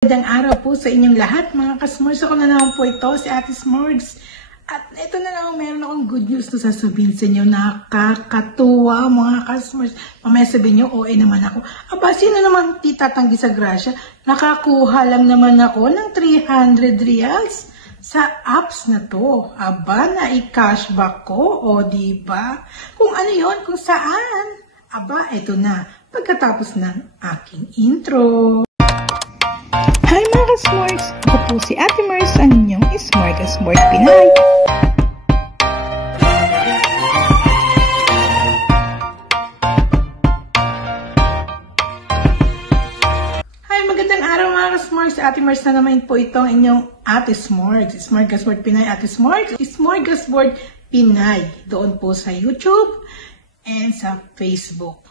Magandang araw po sa inyong lahat mga kasmorgs. Ako na naman po ito, si Ate Smorgs. At ito na naman, meron akong good news na sasabihin sa inyo. Nakakatuwa mga kasmorgs. Mamaya sabihin nyo, OA naman ako. Aba, sino naman titatanggi sa grasya? Nakakuha lang naman ako ng 300 reals sa apps na to. Aba, na-cashback ko, o diba? Kung ano yon, kung saan. Aba, ito na. Pagkatapos ng aking intro. Hi mga ka-Smorgs! Ako po si Ate Mars, ang inyong Smorgasbord Pinay. Hi, magandang araw mga ka-Smorgs! Ate Mars na naman po itong inyong Ate Smorgs. Smorgasbord Pinay, Ate Smorgs. Smorgasbord Pinay. Doon po sa YouTube and sa Facebook.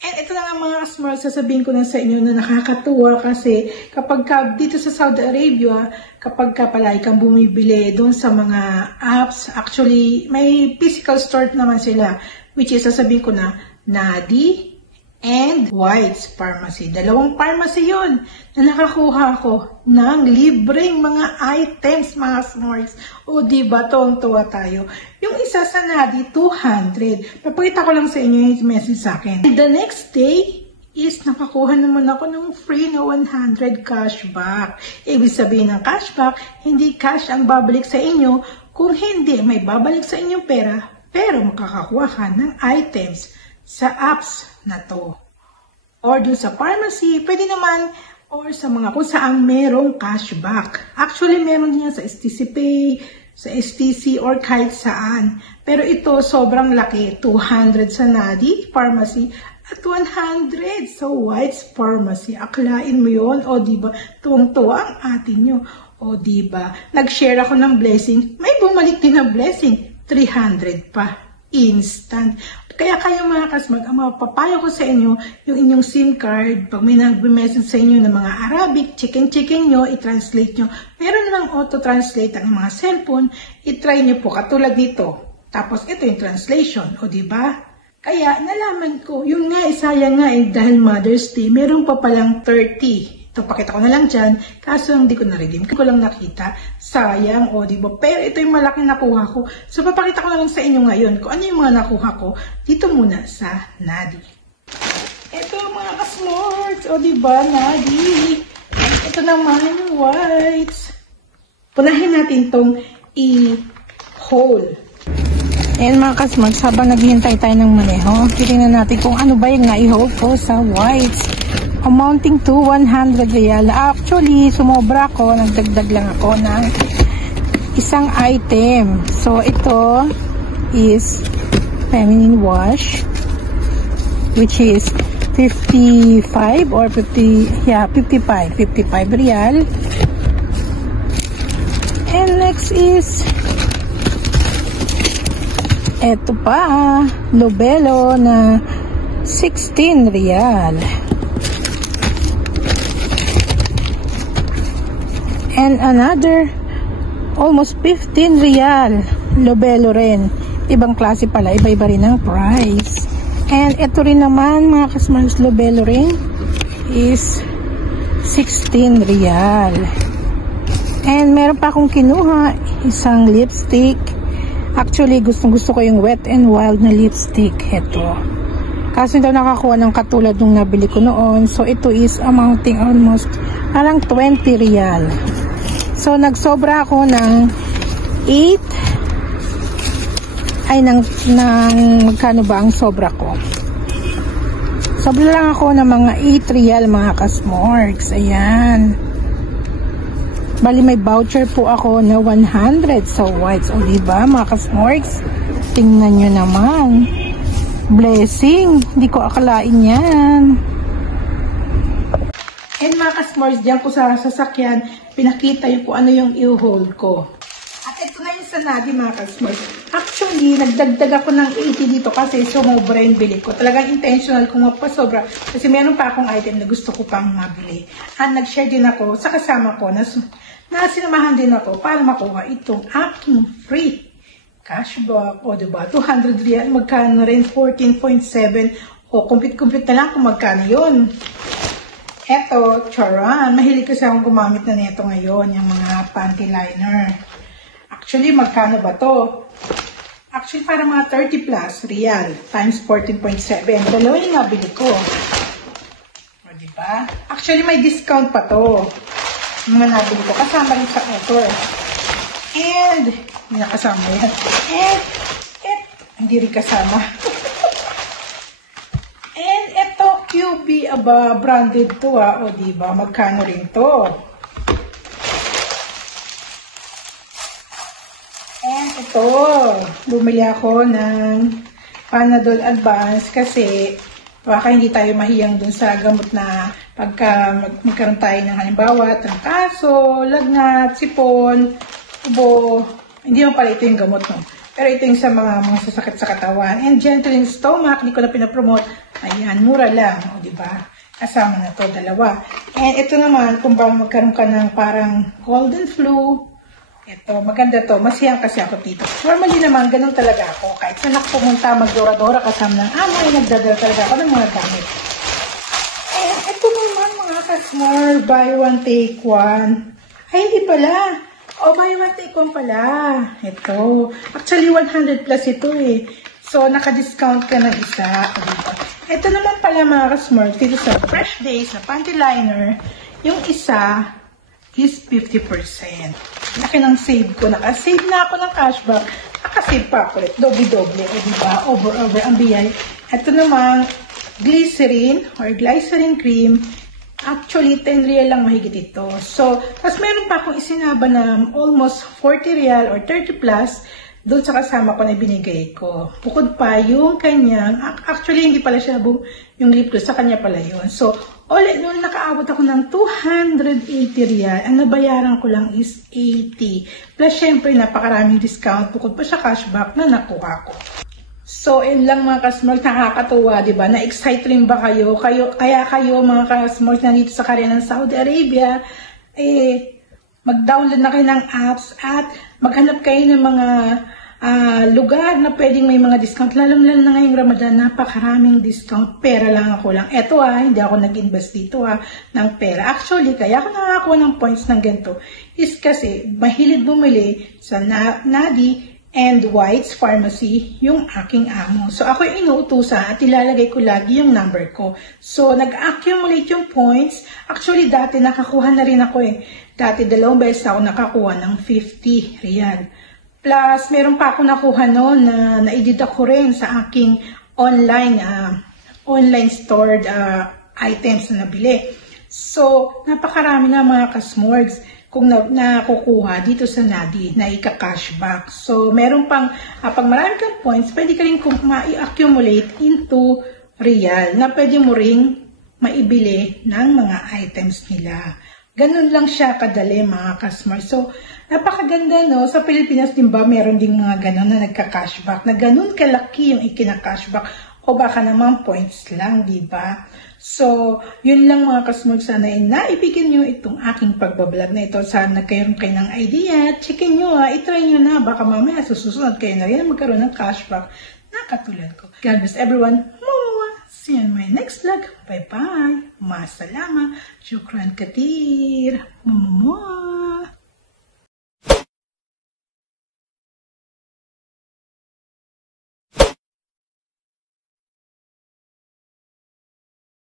And ito na nga mga ka-Smorgs, sasabihin ko na sa inyo na nakakatuwa kasi kapag dito sa Saudi Arabia, kapag palagi kang bumibili doon sa mga apps, actually may physical store naman sila, which is sasabihin ko na Nadi and White's Pharmacy. Dalawang pharmacy yon na nakakuha ko ng libreng mga items mga Smorgs. O diba, tuwang-tuwa tayo. Yung isa sa Nadi, 200. Papakita ko lang sa inyo yung message sa akin. And the next day is nakakuha naman ako ng free na 100 cashback. Ibig sabihin ng cashback, hindi cash ang babalik sa inyo. Kung hindi, may babalik sa inyong pera, pero makakakuha ka ng items sa apps na to. Or dun sa pharmacy, pwede naman, or sa mga kung saan merong cashback. Actually, meron din yan sa STC Pay, sa STC, or kahit saan. Pero ito, sobrang laki. 200 sa Nadi Pharmacy at 100 sa White's Pharmacy. Aklain mo yun, o diba? Tuwang-tuwa ang atin nyo. O diba? Nag-share ako ng blessing. May bumalik din na blessing. 300 pa. Instant. Kaya kayo mga kasmag, ang mapapayo ko sa inyo, yung inyong SIM card, pag may nag-message sa inyo ng mga Arabic, chicken nyo, i-translate nyo. Meron namang auto-translate ang mga cellphone, i-try nyo po, katulad dito. Tapos ito yung translation, o diba? Kaya nalaman ko, yung nga, sayang nga dahil Mother's Day, meron pa palang 30. Ito, pakita ko na lang dyan. Kaso hindi ko na-redeem. Hindi ko lang nakita. Sayang, o diba? Pero ito yung malaking nakuha ko. So, papakita ko na lang sa inyo ngayon kung ano yung mga nakuha ko dito muna sa Nadi. Ito mga ka-Smorgs. O diba, Nadi? Ito naman yung Whites. Punahin natin itong i-hole. Ayan mga ka-Smorgs, habang naghihintay tayo ng maneho, titingnan natin kung ano ba yung na-i-hole ko sa Whites. Amounting to 100 real. Actually, sumobra ako. Nagdagdag lang ako ng isang item. So, ito is feminine wash, which is 55 or 50, yeah, 55 real. And next is eto pa, Lobelo na 16 real. And another almost 15 real Lobelo rin. Ibang klase pala, iba-iba rin ang price. And ito rin naman mga ka-Smorgs, Lobelo rin is 16 real. And meron pa akong kinuha isang lipstick. Actually, gusto ko yung Wet n Wild na lipstick. Ito. Kasi daw nakakuha ng katulad nung nabili ko noon. So ito is amounting almost parang 20 real. So, nagsobra ako ng 8, magkano ba ang sobra ko? Sobra lang ako ng mga 8 real mga ka-Smorgs. Ayan. Bali, may voucher po ako na 100 sa Whites. O, diba mga ka-Smorgs? Tingnan nyo naman. Blessing. Hindi ko akalain yan. And mga ka-Smorgs, diyan ko sa sasakyan, pinakita yung kung ano yung i-hold ko. At ito na yung sa Nadi mga ka-Smorgs. Actually, nagdagdag ako ng 80 dito kasi sumobra yung bili ko. Talagang intentional kung magpasobra. Kasi meron pa akong item na gusto ko pang mabili. At nag-share din ako sa kasama ko na sinamahan din ako para makuha itong aking free cashback. O diba, 200 real, magkano rin 14.7. O, compute na lang kung magkano yun. Eto, charan. Mahilig kasi akong gumamit na nito ngayon, yung mga panty liner. Actually, magkano ba to? Actually, para mga 30 plus real times 14.7. Dalawa yung nabili ko. O, diba? Actually, may discount pa to. Yung mga nabili ko. Kasama rin sa offer. And, hindi na kasama yan. And, hindi rin kasama. And, eto, QB, aba, branded to o diba? Magkano rin to? And ito, bumili ako ng Panadol Advance kasi baka hindi tayo mahiyang dun sa gamot na pagka magkaroon tayo ng halimbawa, trangkaso, lagnat, sipon, ubo. Hindi mo pala ito yung gamot, no? Pero ito yung sa mga sasakit sa katawan. And gentle in stomach, hindi ko na pinapromote. Ayan, mura lang, o diba? Kasama na to, dalawa. And ito naman, kung ba magkaroon ka ng parang cold and flu, ito, maganda to. Masiyang kasi ako dito. Normally naman, ganun talaga ako. Kahit saan ako pumunta, magdora-dora kasama ng amay, nagdadala talaga ako ng mga gamit. Eh, ito naman mga kasmar, buy one, take one. Ay, hindi pala. O, buy one, take one pala. Ito. Actually, 100 plus ito eh. So, naka-discount ka ng isa. Ito naman pala mga kasmar, dito sa Fresh Days na panty liner, yung isa is 50%. Laki ng save ko. Naka-save na ako ng cashback. Naka-save pa ako ulit. Doble-doble. O diba? Over ang biyay. Ito naman, glycerin or glycerin cream. Actually, 10 real lang mahigit ito. So, tapos meron pa akong isinaba na almost 40 real or 30 plus doon sa kasama ko na binigay ko. Bukod pa yung kanyang, actually hindi pala siya yung lip gloss, sa kanya pala yun. So, all in all, nakaabot ako ng 280 real. Ang nabayaran ko lang is 80. Plus, syempre, napakaraming discount. Bukod pa sa cashback na nakuha ko. So, yun lang mga kasmart, nakakatuwa, diba? Na-excite rin ba kayo? Kaya kayo mga kasmart na dito sa Korea ng Saudi Arabia, mag-download na kayo ng apps at maghanap kayo ng mga lugar na pwedeng may mga discount. Lalong-lalo na ngayong Ramadan, napakaraming discount. Pera lang ako lang. Eto hindi ako nag-invest dito ng pera. Actually, kaya ako nakakuha ng points ng ganito is kasi mahilig bumili sa Nadi and White's Pharmacy yung aking amo. So, ako yung inuutusan at ilalagay ko lagi yung number ko. So, nag-accumulate yung points. Actually, dati nakakuha na rin ako Dati, 2 beses ako nakakuha ng 50 real. Plus, meron pa ako nakuha noon na na-edit ako rin sa aking online stored items na nabili. So, napakarami na mga kasmorgs kung nakukuha dito sa Nadi na ika-cashback. So, meron pang, pag marami kang points, pwede ka rin ma-accumulate into real na pwede mo ring maibili ng mga items nila. Ganun lang siya kadali mga kasmar. So, napakaganda no. Sa Pilipinas din ba, meron ding mga ganun na nagka-cashback, na ganun kalaki yung ikina-cashback. O baka naman points lang, di ba? So, yun lang mga kasmar. Sana naibigyan nyo itong aking pagbablog na ito. Sana nagkaroon kayo ng idea. Checkin nyo itry nyo na. Baka mamaya susunod kayo na rin magkaroon ng cashback na katulad ko. God bless everyone. See you in my next vlog. Bye-bye. Masalama. Shukran katir. Mumumua.